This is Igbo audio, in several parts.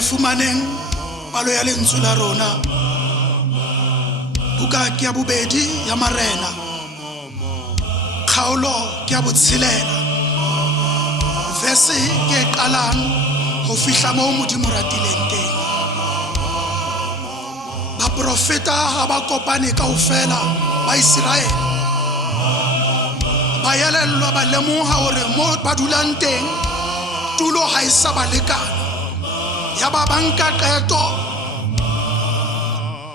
re fumaneng palo ya lentswe la rona buka ke ya bobedi ya Marena kgaolo ke ya botshelela verse ke e qalang ho fihla moo Modimo ratileng teng. Baprofeta ha ba kopane kaofela ba Israel ba elellwa ba lemoha hore moo ba dulang teng tulo ha e sa ba lekana. Ya ba banka qeto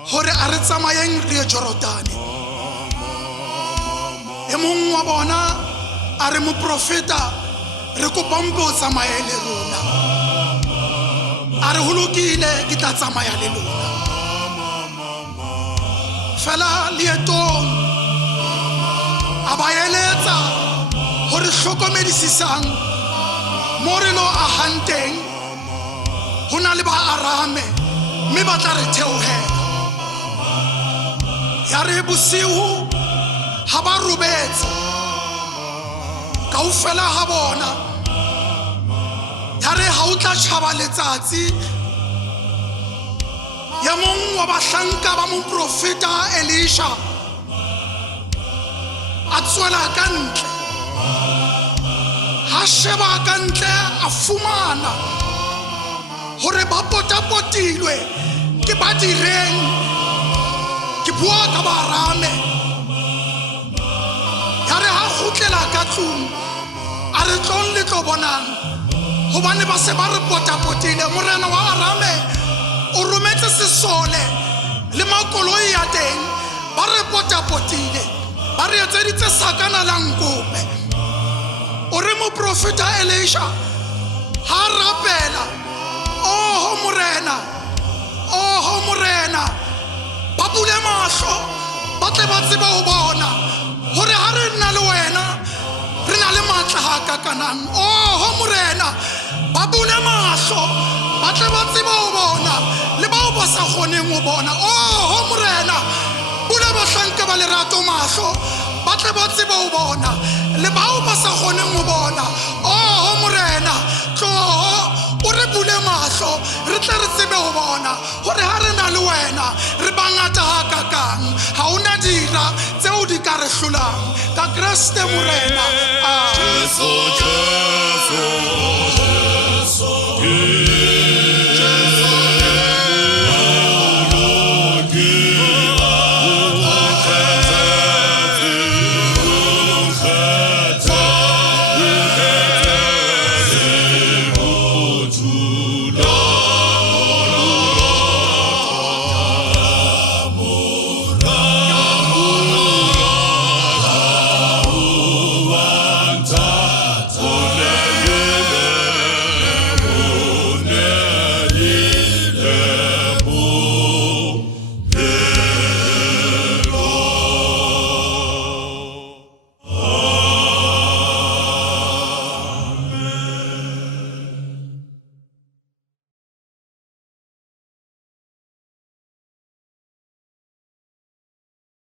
hore a re tsamayeng re ye Jorodane. E mong wa bona a re moprofeta re kopa mpo tsamaye le rona. A re ho lokile ke tla tsamaya le lona. Fela leetong a ba eletsa hore hlokomedisisang moo re lo ahang teng ho na le ba Arame mme ba tla re theohela. Ya re bosiu ha ba robetse kaofela ha bona. Ya re ha o tla tjhaba letsatsi ya mong wa bahlanka ba moprofeta Elisha a tswela ka ntle. Ha sheba ka ntle a fumana hore ba potapotilwe ke badireng. Ke bua ka ba Arame. Ya re ha kgutlela ka tlung a re tlong le tlo bonang hobane ba se ba re potapotile. Morena wa Arame o rometse sesole le makoloi ya teng ba re potapotile ba re etseditse sakana la nkope. O re moprofeta Elisha ha rapela oh morena ba bule mahlo ba tle ba tseba ho bona hore ha re nna le wena re na le matla ha ka kanang. Oh morena ba bule mahlo ba tle ba tseba ho bona le bao ba sa kgoneng ho bona. Oh morena bule bahlanka ba lerato mahlo ba tle ba tseba ho bona le bao ba sa kgoneng ho bona. Oh morena o re bule mahlo re tle re tsebe ho bona hore ha re na le wena re bangata ha kakang ha ona dira tseo di ka re hlolang ka Kriste morena. Jesu